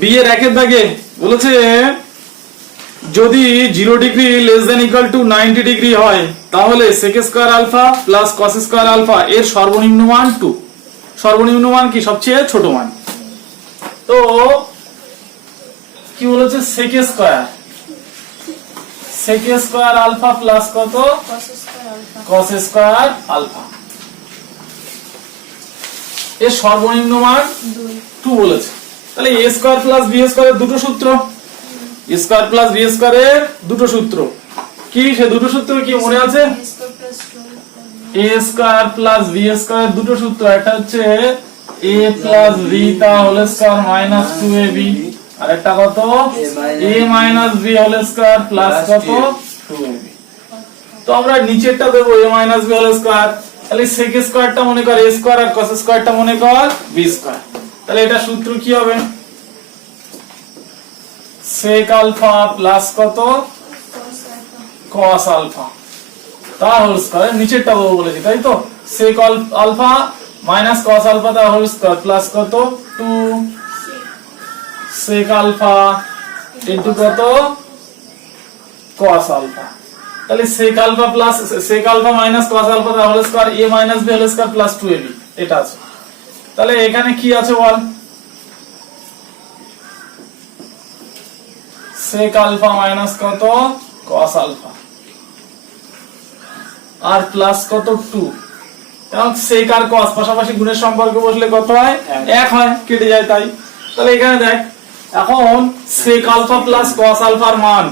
B এর একের দাগে বলেছে যদি zero degree less than equal to ninety degree হয় তাহলে sec square alpha plus cos square alpha এর সর্বনিম্ন মান টু সর্বনিম্ন মান কি? সবচেয়ে ছোট মান। তো কি বলেছে? Sec square sec square alpha plus কত? কস স্কোয়ার আলফা এর সর্বনিম্ন মান টু বলেছে। তাহলে এ স্কোয়ার প্লাস বি স্কোয়ারের দুটো সূত্র। স্কোয়ার প্লাস বি স্কোয়ারের দুটো সূত্র। কি? সে দুটো সূত্র কি মনে আছে? এ স্কোয়ার প্লাস বি স্কোয়ারের দুটো সূত্র। একটা হচ্ছে এ প্লাস বি তা whole square minus two a b আর একটা কত? A minus b whole square plus কত? টু এ বি তো আমরা নিচেরটা দেবো a minus b whole square তাহলে সেক স্কোয়ারটা মনে কর এ স্কোয়ার আর কস স্কোয়ারটা মনে কর বি স্কোয়ার তাহলে এটা সূত্র কি হবে? সেক আলফা প্লাস কত? কস আলফা তার হোল স্কয়ার নিচেরটা দেবো বলেছি তাই তো? Sec alpha minus cos alpha তার হোল স্কয়ার প্লাস কত? টু সেক আলফা ইন্টু কত? কস আলফা তাহলে sec alpha plus sec alpha minus cos alpha তার whole square A minus B whole square plus two AB এটা আছে। তাহলে এখানে কি আছে বল? সেক আলফা মাইনাস কত? কস আলফা আর প্লাস কত? টু এবং সেক আর কস পাশাপাশি গুণের সম্পর্কে বসলে কত হয়? এক। হয় কেটে যায় তাই। তাহলে এখানে দেখ এখন সেক আলফা প্লাস কস আলফার মান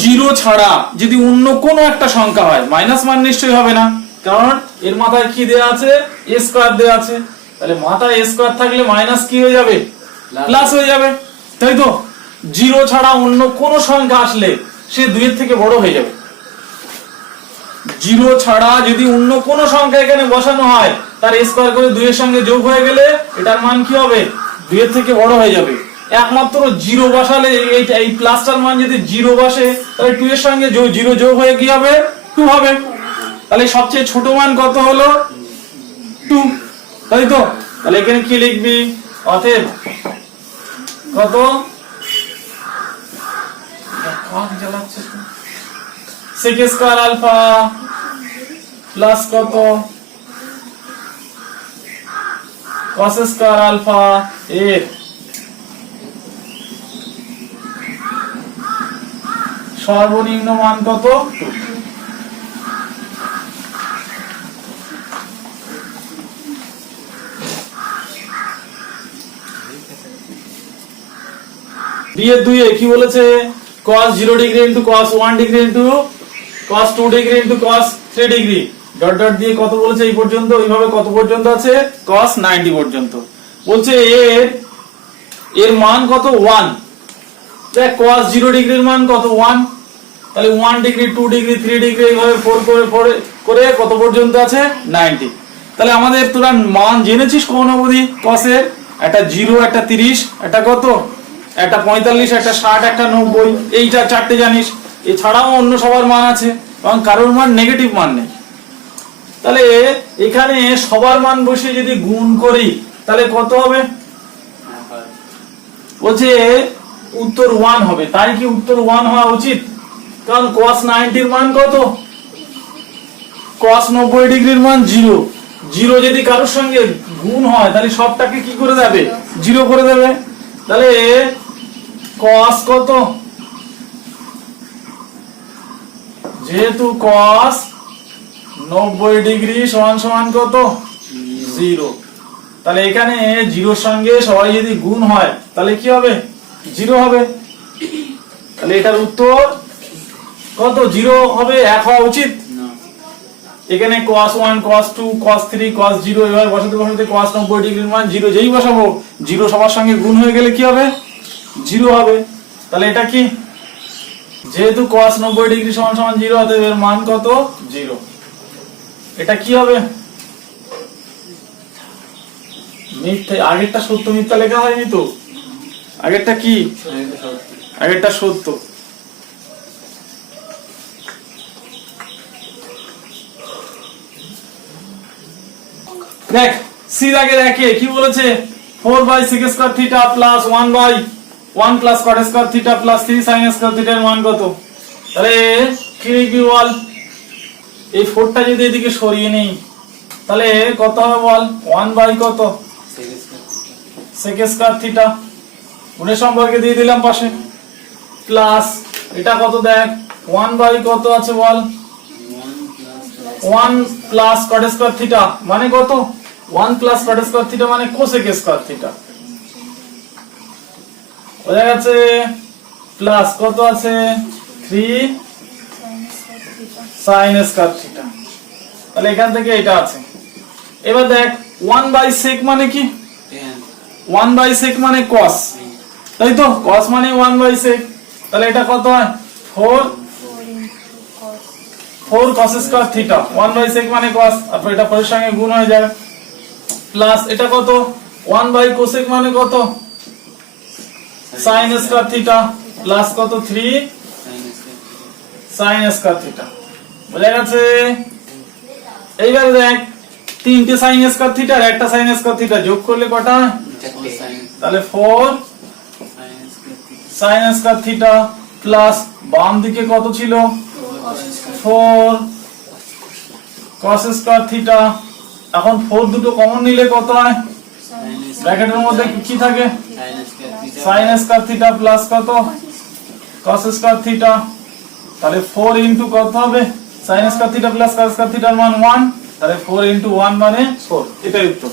জিরো ছাড়া যদি অন্য কোনো একটা সংখ্যা হয় মাইনাস মান নিশ্চয়ই হবে না। কারণ এর মাথায় কি দেয়া আছে? এ স্কোয়ার দেয়া আছে। তাহলে মাথায় এ স্কোয়ার থাকলে মাইনাস কি হয়ে যাবে? প্লাস হয়ে যাবে। তাই তো? জিরো ছাড়া অন্য কোনো সংখ্যা আসলে সে দুইয়ের থেকে বড় হয়ে যাবে। জিরো ছাড়া যদি অন্য কোনো সংখ্যা এখানে বসানো হয় তার স্কোয়ার করে দুইয়ের সঙ্গে যোগ হয়ে গেলে এটার মান কি হবে? দুইয়ের থেকে বড় হয়ে যাবে। একমাত্র জিরো বসালে এই এই প্লাসটার মান যদি জিরো বসে তাহলে টু এর সঙ্গে জিরো যোগ হয়ে কি হবে? টু হবে। তাহলে সবচেয়ে ছোট মান কত হলো? টু তাই তো? তাহলে এখানে কি লিখবি? অতএব কত? স্কয়ার আলফা প্লাস কত? cos স্কয়ার আলফা এর। সর্বনিম্ন মান কত? দিয়ে দুইয়ে কি বলেছে? cos 0 degree into cos 1 degree into cos 2 degree into cos 3 degree dot dot দিয়ে কত বলেছে এই পর্যন্ত? কত পর্যন্ত আছে? cos 90 পর্যন্ত। বলছে এর এর মান কত? 1 দেখ, cos 0 ডিগ্রির মান কত? 1 তাহলে 1 ডিগ্রি 2 ডিগ্রি 3 ডিগ্রি এইভাবে 4 করে করে করে কত পর্যন্ত আছে? 90 তাহলে আমাদের তোরা মান জেনেছিস কোন অবধি? cos এর। একটা 0 একটা 30 একটা কত? একটা 45 একটা 60 একটা 90 এইটা চারটে জানিস। এছাড়াও অন্য সবার মান আছে এবং কারোর মান নেগেটিভ মান নেই। তাহলে এখানে সবার মান বসে যদি গুণ করি, তাহলে কত হবে? বলছে উত্তর ওয়ান হবে। তাই কি উত্তর ওয়ান হওয়া উচিত? কারণ কস নাইনটির মান কত? কস নব্বই ডিগ্রির মান জিরো জিরো যদি কারোর সঙ্গে গুণ হয়, তাহলে সবটাকে কি করে দেবে? জিরো করে দেবে। তাহলে cos কত? যেহেতু cos 90 ডিগ্রি সমান সমান কত? জিরো। তাহলে এখানে জিরোর সঙ্গে সবাই যদি গুণ হয় তাহলে কি হবে? জিরো হবে। তাহলে এটার উত্তর কত? জিরো হবে এক হওয়া উচিত। এখানে cos 1 cos 2 cos 3 cos 0 এভাবে বসাতে বসাতে cos 90 ডিগ্রির মান জিরো যেই বসাবো জিরো সবার সঙ্গে গুণ হয়ে গেলে কি হবে? জিরো হবে। তাহলে এটা কি? যেহেতু cos 90 ডিগ্রি সমান সমান জিরো, অতএব এর মান কত? জিরো। এটা কি হবে? মিথ্যে। আগেরটা সত্য, মিথ্যা লেখা হয়নি তো? আগেরটা কি? আগেরটা সত্য। দেখ সি দাগে দেখে কি বলেছে? Four by six square theta plus one by one plus cot square theta plus three sine square থিটার মান কত? তাহলে কি লিখবি বল এই ফোরটা যদি এদিকে সরিয়ে নেই, তাহলে কত হবে বল? ওয়ান বাই কত? Sec square theta. গুণের সম্পর্কে দিয়ে দিলাম পাশে। প্লাস, এটা কত দেখ? ওয়ান বাই কত আছে বল? One plus cot square theta মানে কত? One plus cot square theta মানে কোসেক স্কোয়ার থিটা। বোঝা গেছে? প্লাস কত আছে? থ্রি সাইন স্কোয়ার থিটা তাহলে এখান থেকে এটা আছে। এবার দেখ ওয়ান বাই সেক মানে কি? ওয়ান বাই সেক মানে কস তাই তো? কস মানে ওয়ান বাই সেক তাহলে এটা কত হয়? Four four cos square theta one by sec মানে কস তারপর এটা ফোরের সঙ্গে গুণ হয়ে যায়। প্লাস এটা কত? ওয়ান বাই কোসেক মানে কত? সাইন স্কোয়ার থিটা প্লাস কত? থ্রি সাইন স্কোয়ার থিটা বোঝা গেছে? এইবার দেখ, তিনটে সাইন স্কোয়ার থিটা আর একটা সাইন স্কোয়ার থিটা যোগ করলে কটা? তাহলে four sine square theta plus বাম দিকে কত ছিল? ফোর কস স্কোয়ার থিটা এখন ফোর দুটো কমন নিলে কত হয়? ব্র্যাকেটের মধ্যে কি- কি থাকে? সাইন স্কোয়ার থিটা প্লাস কত? কস স্কোয়ার থিটা তাহলে ফোর ইন্টু কত হবে? Sine square theta plus cos square থিটার মান ওয়ান তাহলে ফোর ইন্টু ওয়ান মানে ফোর এটাই উত্তর।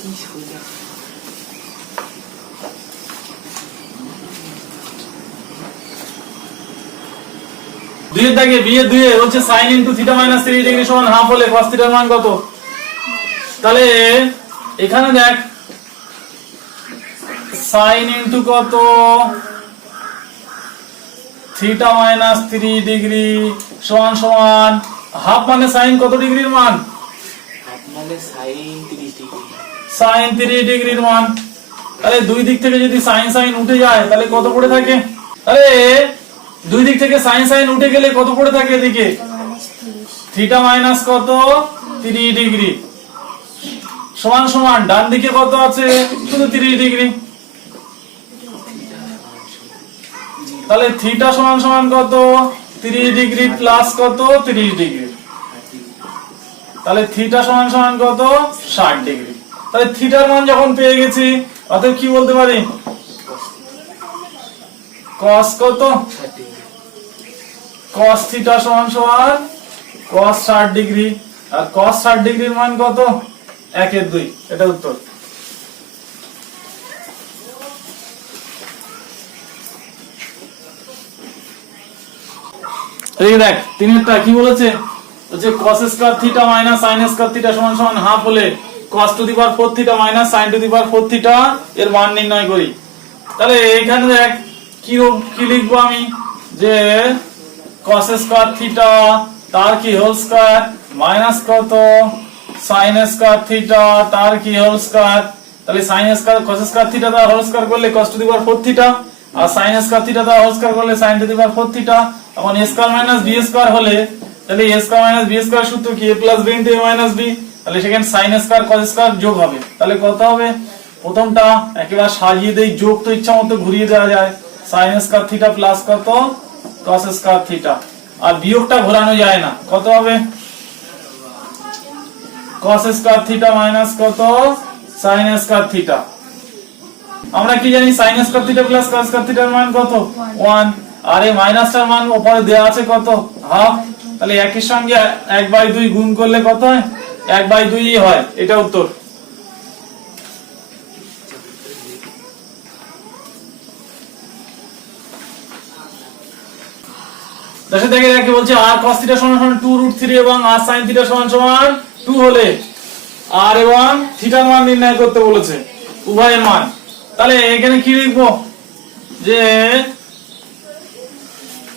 দুইয়ের দাগে বিয়ে দুয়ে হচ্ছে sine into theta minus three degree সমান হাফ হলে কস থিটার মান কত? তাহলে এখানে দেখ সাইন ইন্টু কত? থিটা মাইনাস থ্রি ডিগ্রি সমান সমান হাফ মানে সাইন কত ডিগ্রির মান? সাইন থ্রি ডিগ্রির মান। তাহলে দুই দিক থেকে যদি সাইন সাইন উঠে যায় তাহলে কত পড়ে থাকে? আরে দুই দিক থেকে সাইন সাইন উঠে গেলে কত পড়ে থাকে এদিকে? থিটা মাইনাস কত? Three degree. সমান সমান ডান দিকে কত আছে? শুধু থ্রি ডিগ্রি। তাহলে থিটা সমান সমান কত? থ্রি ডিগ্রি প্লাস কত? Three degree. তাহলে থিটা সমান সমান কত? ষাট ডিগ্রি। তাহলে থিটার মান যখন পেয়ে গেছি, অতএব কি বলতে পারি? কস কত? কস থিটা সমান সমান কস ষাট ডিগ্রি। আর কস ষাট ডিগ্রির মান কত? একের দুই। এটা উত্তর। এই দেখ তিনেরটা কি বলেছে? বলছে, cos square theta minus sin square theta সমান সমান হাফ হলে cos to the power 4 theta minus sin to the power 4 theta এর মান নির্ণয় করি। তাহলে এখানে দেখ, কি কি লিখব আমি? যে cos স্কয়ার থিটা তার কি হোল স্কয়ার মাইনাস কত? sin স্কয়ার থিটা তার কি হোল স্কয়ার তাহলে sin square cos square theta তার হোল স্কয়ার করলে cos to the power 4 theta R sin square theta তার হোল স্কয়ার করলে sin to the power 4 theta এখন a square minus b square হলে, তাহলে a square minus b square সূত্র কি? a plus b into a minus b? তাহলে সেখানে sin square cos square যোগ হবে। তাহলে কত হবে? প্রথমটা একেবারে সাজিয়ে দেই, যোগ তো ইচ্ছা মতো ঘুরিয়ে দেওয়া যায়। sin স্কয়ার থিটা প্লাস কত? cos স্কয়ার থিটা আর বিয়োগটা ঘোরানো যায় না। কত হবে? cos স্কয়ার থিটা মাইনাস কত? sin স্কয়ার থিটা আমরা কি জানি? sin square theta plus cos square থিটার মান কত? 1 আর এই মাইনাসটার মান উপরে দেয়া আছে কত? হাফ। তাহলে একের সঙ্গে এক বাই দুই গুণ করলে কত হয়? এক বাই দুই হয়। এটা উত্তর। দশে থেকে দেখে বলছে আর cos থিটা সমান সমান 2 রুট 3 এবং আর sin থিটা সমান সমান 2 হলে আর এবং থিটার মান নির্ণয় করতে বলেছে। উভয়ের মান। তাহলে এখানে কি লিখব? যে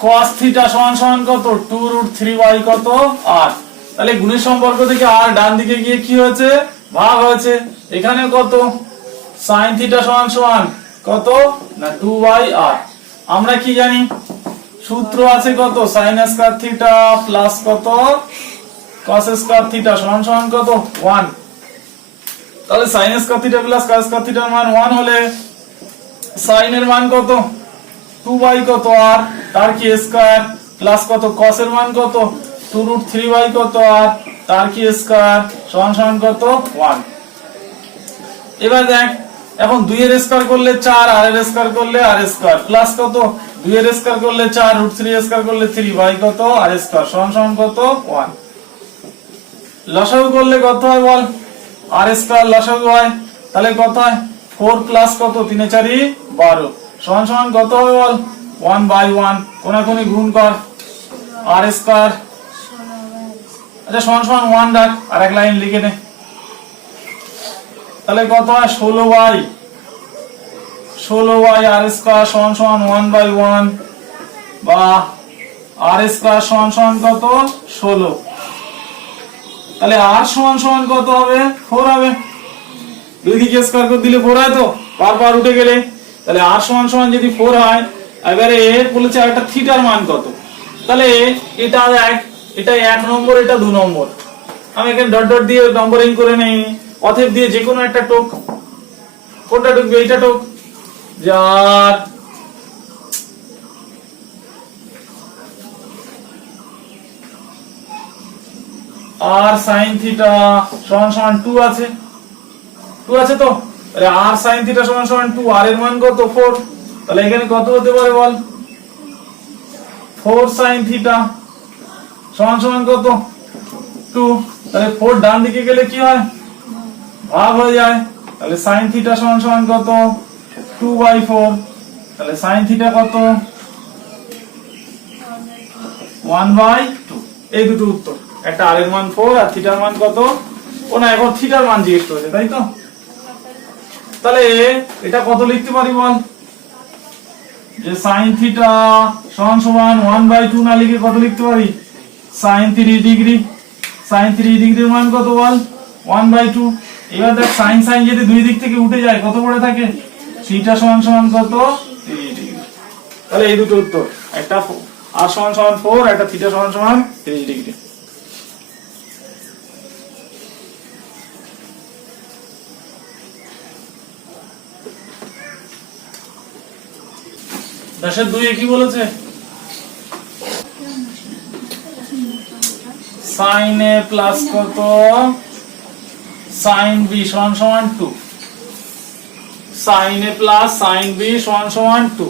cos থিটা সমান সমান কত? 2 রুট 3 বাই কত? আর তাহলে গুণের সম্পর্ক থেকে আর ডান দিকে গিয়ে কি হয়েছে? ভাগ হয়েছে। এখানে কত? sin থিটা সমান সমান কত? না 2 বাই আর আমরা কি জানি? সূত্র আছে কত? sin স্কয়ার প্লাস কত? cos স্কয়ার থিটা সমান সমান কত? 1 তাহলে sine square theta plus cos square মান 1 হলে সাইনের মান কত? 2 বাই কত আর? তার কি স্কয়ার প্লাস কত? cos এর মান কত? 2 রুট 3 বাই কত আর? তার কি স্কয়ার সমান সমান কত? 1 এবার দেখ, এখন 2 এর স্কয়ার করলে 4 আর এর স্কয়ার করলে আর স্কয়ার প্লাস কত? 2 এর স্কয়ার করলে 4 রুট 3 এর স্কয়ার করলে 3 বাই কত? আর স্কয়ার সমান সমান কত? 1 লসাগু করলে কত হয় বল? আর স্কয়ার লসাগু হয়। তাহলে কত হয়? 4 প্লাস কত? 3 4 12 সমান সমান কত হবে বল? 1 বাই 1 কোনাকুনি গুণ কর। আর স্কয়ার ষোলো আচ্ছা সমান সমান ওয়ান রাখ, আর এক লাইন লিখে নে। তাহলে কত হয়? 16 বাই। 16 বাই আর স্কয়ার সমান সমান ওয়ান বাই ওয়ান বা আর স্কয়ার সমান সমান কত? 16 তাহলে আর সমান সমান কত হবে? 4 হবে। দুই দিকে স্কয়ার করে দিলে 4 হয় তো? পার উঠে গেলে। তাহলে আর সমান সমান যদি 4 হয়, এবারে এর বলেছে একটা থিটার মান কত? তাহলে এটা এক এটা এক নম্বর, এটা দু নম্বর। আমি এখানে ডট ডট দিয়ে নম্বরিং করে নেই। অথব দিয়ে যে কোনো একটা টোক। কোনটা ঢুকবে? এইটা টোক। যার আর সাইন থিটা সমান সমান 2 আছে। টু আছে তো? তাহলে আর সাইন থিটা সমান সমান 2 আর এর মান কত? 4 তাহলে এখানে কত হতে পারে বল? 4 সাইন থিটা সমান সমান কত? 2 তাহলে 4 ডান দিকে গেলে কি হয়? ভাগ হয়ে যায়। তাহলে সাইন থিটা সমান সমান কত? 2 বাই 4 তাহলে সাইন থিটা কত? 1 বাই 2 এই দুটো উত্তর। একটা আর এর মান ফোর আর থিটার মান কত? ও না এখন থিটার মান জিজ্ঞেস করেছে, তাই তো? তাহলে এটা কত লিখতে পারি বল? যে সাইন থিটা সমান সমান 1 বাই টু না লিখে কত লিখতে পারি? সাইন 3 ডিগ্রি সাইন 3 ডিগ্রির মান কত বল? ওয়ান বাই টু এবার দেখ সাইন সাইন যদি দুই দিক থেকে উঠে যায়, কত পড়ে থাকে? থিটা সমান সমান কত? 3 ডিগ্রি তাহলে এই দুটো উত্তর। একটা আর সমান সমান ফোর একটা থিটা সমান সমান থ্রি ডিগ্রি দশের দুই কি বলেছে? সাইন এ প্লাস কত? সাইন বি সমান সমান two. Sine A plus, sine B সমান সমান টু।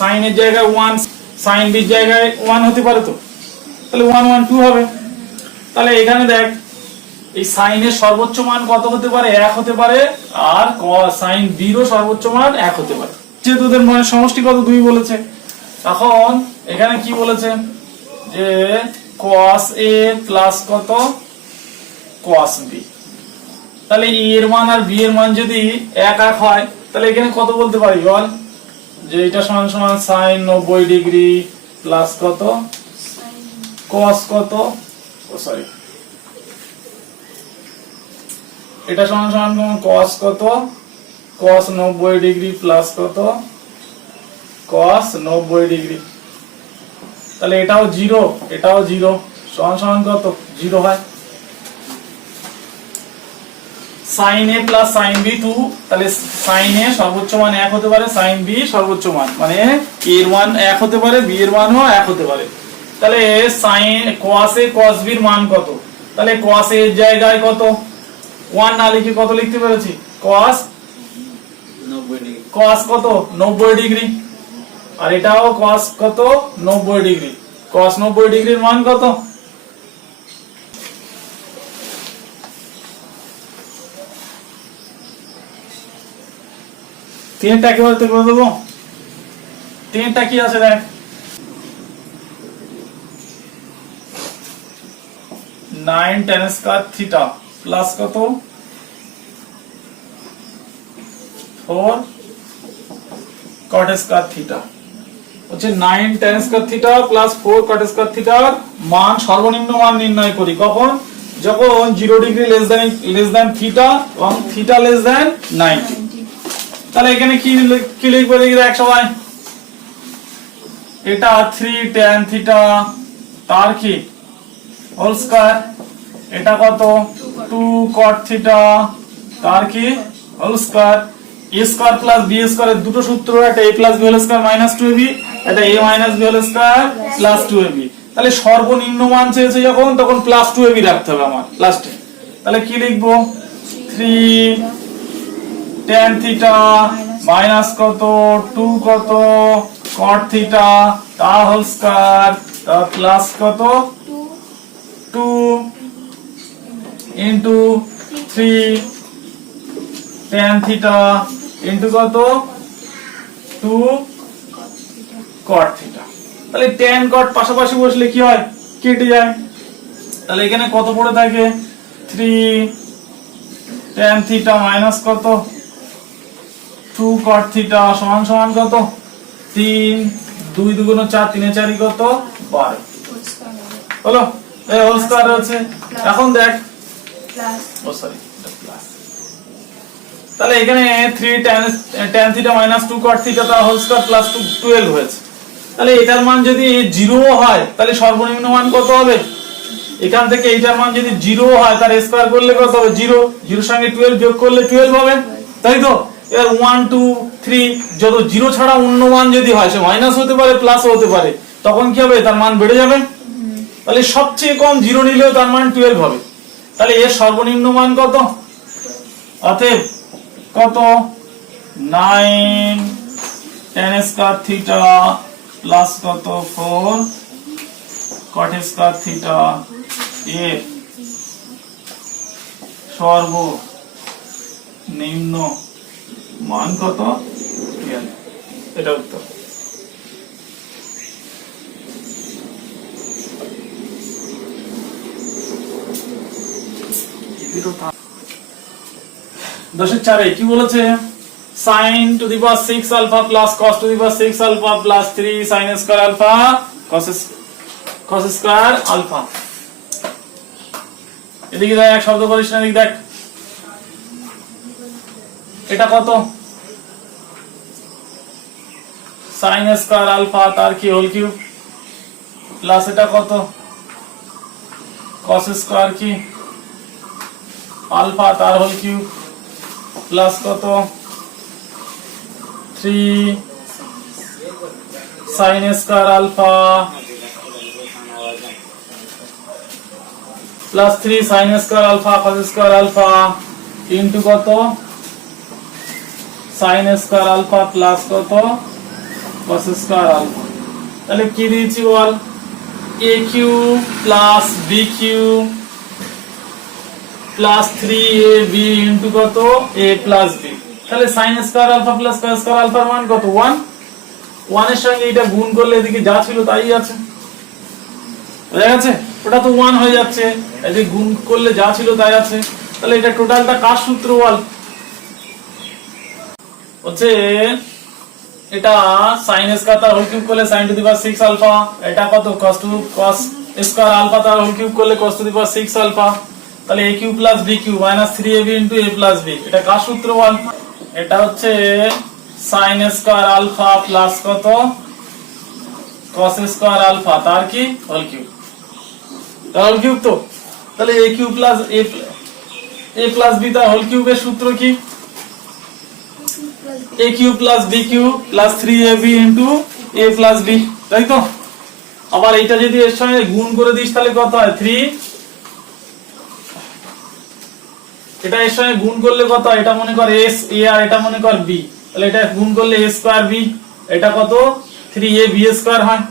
সাইন এর জায়গায় ওয়ান, সাইন বির জায়গায় ওয়ান হতে পারে তো? তাহলে ওয়ান ওয়ান, টু হবে। তাহলে এখানে দেখ, এই সাইনের সর্বোচ্চ মান কত হতে পারে? এক হতে পারে, আর সাইন বিরও সর্বোচ্চ মান এক হতে পারে। যেহেতু ওদের মানের সমষ্টি কত দুই বলেছে। এখন এখানে কি বলেছে? যে cos a প্লাস কত? cos b তাহলে e এর মান আর b এর মান যদি এক এক হয়, তাহলে এখানে কত বলতে পারি বল? যে এটা সমান সমান sin 90 ডিগ্রি প্লাস কত? সাইন cos কত? ও সরি এটা সমান সমান cos কত? Cos 90 ডিগ্রি প্লাস কত? cos 90 degree. তাহলে এটাও জিরো এটাও জিরো সমান সমান কত? জিরো হয়। Sine A plus sine B two তাহলে সাইন এ সর্বোচ্চ মান এক হতে পারে সাইন বি সর্বোচ্চ মান। মানে এ এর মান এক হতে পারে বি এর মানও এক হতে পারে। তাহলে sine cos A cos b এর মান কত? তাহলে cos এর জায়গায় কত? 1 না লিখে কত লিখতে পেরেছি? cos cos কত 90 ডিগ্রি আর এটাও cos কত 90 ডিগ্রি cos 90 ডিগ্রির মান কত তিনটা কি বলতে করে দেবো তিনটা কি আছে দেখ nine tan square theta plus কত ফোর কট স্কোয়ার থিটা হচ্ছে nine tan square theta plus four cot square থিটার মান সর্বনিম্ন মান নির্ণয় করি। কখন? যখন zero degree less than less than theta এবং থিটা লেস দেন নাইনটি তাহলে এখানে কি কি লিখবে দেখি দেখ সবাই। এটা থ্রি টেন থিটা তার কি? হোল স্কয়ার এটা কত? টু কট থিটা তার কি? Whole square A square plus B স্কয়ারের দুটো সূত্র একটা A plus B whole square minus two AB একটা A minus B whole square plus two AB তাহলে সর্বনিম্ন মান চেয়েছে যখন, তখন প্লাস টু এবি রাখতে হবে আমার লাস্টে তাহলে কি লিখব? থ্রি টেন থিটা মাইনাস কত টু কত কট থিটা তার হোল স্কয়ার প্লাস কত? Two into three tan theta into কত? টু কট থিটা তাহলে টেন কট পাশাপাশি বসলে কি হয়? কেটে যায়। তাহলে এখানে কত পড়ে থাকে? থ্রি টেন থিটা মাইনাস কত? টু কট থিটা সমান সমান কত? তিন দুই দুগুণ চার তিনে চারি কত? বারো। হোল? হলো স্কয়ার রয়েছে এখন দেখ। ও সরি প্লাস তাহলে এখানে 3 tan tan theta minus 2 cot theta তার হোল প্লাস 2 12 হয়েছে। তাহলে এটার মান যদি 0 হয়, তাহলে সর্বনিম্ন মান কত হবে? এখান থেকে এইটার মান যদি 0 হয়, তার স্কয়ার করলে কত হবে? 0 0 এর সঙ্গে 12 যোগ করলে 12 হবে। তাই তো? এবার 1 2 3 যত 0 ছাড়া অন্য মান যদি হয়, সে মাইনাস হতে পারে প্লাস হতে পারে। তখন কি হবে? তার মান বেড়ে যাবে। তাহলে সবচেয়ে কম 0 নিলেও তার মান 12 হবে। তাহলে এর সর্বনিম্ন মান কত? অতএব কত? Nine tan square theta plus কত? ফোর কট স্কোয়ার থিটা এর সর্ব নিম্ন মান কত? এটা উত্তর। দশের চারে, কি বলেছে? Sine to the power six alpha plus cos to the power six alpha plus three sine square alpha cos square alpha এদিকে দেখ, শব্দ করিস না, এদিকে দেখ। এটা কত? সাইন স্কোয়ার আলফা তার কি হোল কিউব প্লাস এটা কত? কস স্কোয়ার কি? আলফা তার হোল কিউব প্লাস কত? Three sine square alpha plus three sine square alpha cos square alpha into কত? সাইন স্কোয়ার আলফা প্লাস কত? কস স্কোয়ার আলফা তাহলে কি দিয়েছি বল? A cube plus B cube plus three A B into কত? A plus B তাহলে sine square alpha plus cos square আলফার মান কত? ওয়ান ওয়ানের সঙ্গে এটা গুণ করলে এদিকে যা ছিল তাই আছে। বোঝা গেছে? ওটা তো ওয়ান হয়ে যাচ্ছে। এদিকে গুণ করলে যা ছিল তাই আছে। তাহলে এটা টোটালটা কার সূত্র বল? হচ্ছে এটা সাইন স্কয়ার তার হোল কিউব করলে sine to the power 6 alpha এটা কত? cos to cos square alpha তার হোল কিউব করলে cos to the power 6 alpha তাহলে a cube plus b cube minus 3ab into a plus b, এটা কার সূত্র বল? এটা হচ্ছে সাইন স্কয়ার আলফা প্লাস কত? cos স্কয়ার আলফা তার কি? হোল হোল কিউব তো? তাহলে a cube plus a plus b তার হোল কিউবের সূত্র কি? A cube plus b cube plus three A B into A plus B তাই তো? আবার এইটা যদি এর সঙ্গে গুণ করে দিস, তাহলে কত হয়? থ্রি এটা এর সঙ্গে গুণ করলে কত? এটা মনে কর এস এ আর এটা মনে কর বি তাহলে এটা গুণ করলে এ স্কোয়ার বি এটা কত? থ্রি এ বি স্কোয়ার হয়।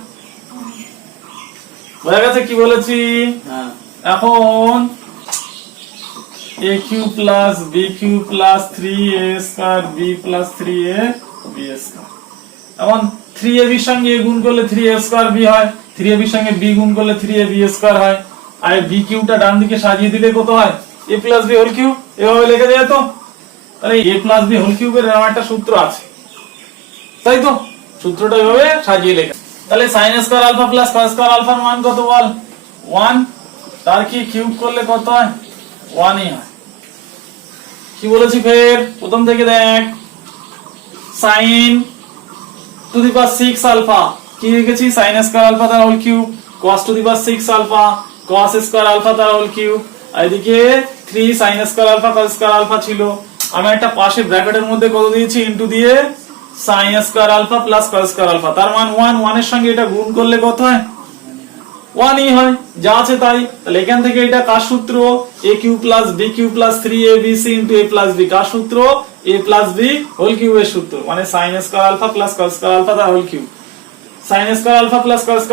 বোঝা গেছে কি বলেছি? এখন a cube plus B cube plus three A square B plus three A B square এখন থ্রি এ বির সঙ্গে a গুণ করলে থ্রি এ স্কোয়ার বি হয়। থ্রি এ বির সঙ্গে বি গুণ করলে থ্রি এ বি স্কোয়ার হয়। আর বি কিউবটা ডান দিকে সাজিয়ে দিলে কত হয়? A plus B whole cube এভাবে লিখে দেয় তো। তাহলে এ প্লাস বি হোল কিউবের এরকম একটা সূত্র আছে। তাই তো? সূত্রটা এভাবে সাজিয়ে লেখা। তাহলে sine square alpha plus cos square আলফার মান কত বল? ওয়ান তার কি কিউব করলে কত হয়? ওয়ানই হয়। কি বলেছি ফের? প্রথম থেকে দেখ। Sine to the power six alpha কি লিখেছি? সাইন স্কোয়ার আলফা তার whole cube cos to the power six alpha cos square alpha তার হোল কিউব এদিকে ছিল। আমি একটা পাশে ব্র্যাকেটের মধ্যে কত দিয়েছি? ইনটু দিয়ে তার মান সঙ্গে এটা গুণ করলে কত হয়? হয়। যা আছে তাই। তাহলে এখান থেকে এটা কার সূত্র? এ প্লাস বি কার সূত্র? হোল কিউ এর সূত্র। মানে sine square alpha plus alpha তার whole cube sine alpha plus cos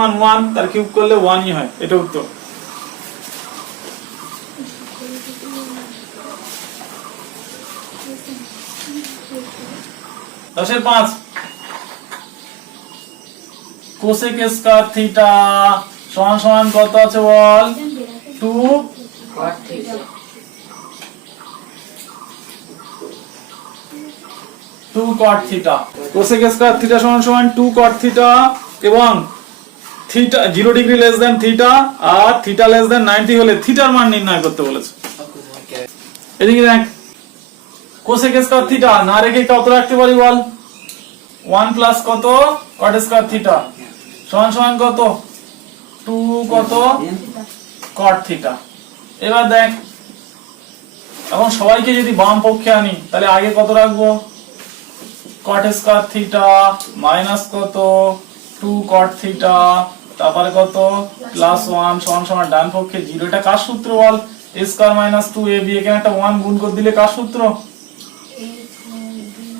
মান ওয়ান তার কিউব করলে ওয়ানই হয়। এটা উত্তর। দশের পাঁচ। Cosec square theta. সমান সমান কত আছে বল? Two. Two cot theta. Cosec theta সমান সমান টু কট থিটা এবং theta zero degree less than theta আর থিটা লেস দেন নাইনটি হলে থিটার মান নির্ণয় করতে বলেছে। এদিকে দেখ। Cosec square theta? না রেখে কত রাখতে পারি বল ওয়ান প্লাস কত? Cot square theta? সমান সমান কত? টু কত? Cot theta. এবার দেখ। এখন সবাইকে যদি বাম পক্ষে আনি, তাহলে আগে কত রাখব? কট স্কয়ার থিটা মাইনাস কত? টু কট থিটা, তারপরে কত? প্লাস ওয়ান সমান সমান ডান পক্ষে। জিরো এটা কার সূত্র, বল? Square minus two A B এখানে একটা ওয়ান গুণ করে দিলে কার সূত্র?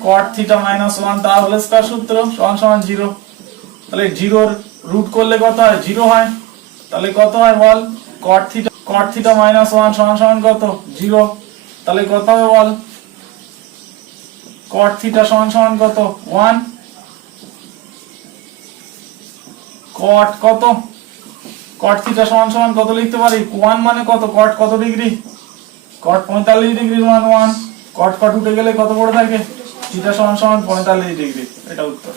কট থিটা মাইনাস ওয়ান তার হোল স্কয়ার সূত্র, সমান সমান জিরো তাহলে জিরোর রুট করলে কত হয়? জিরো হয়। তাহলে কত হয় বল? Cot theta cot theta minus one সমান সমান কত? জিরো তাহলে কত হবে বল? কট থিটা সমান সমান কত? ওয়ান কট কত? কট থিটা সমান সমান কত লিখতে পারি? ওয়ান মানে কত? কট কত ডিগ্রি? কট পঁয়তাল্লিশ ডিগ্রির মান ওয়ান কট কট উঠে গেলে কত পড়ে থাকে? থিটা সমান সমান পঁয়তাল্লিশ ডিগ্রি এটা উত্তর।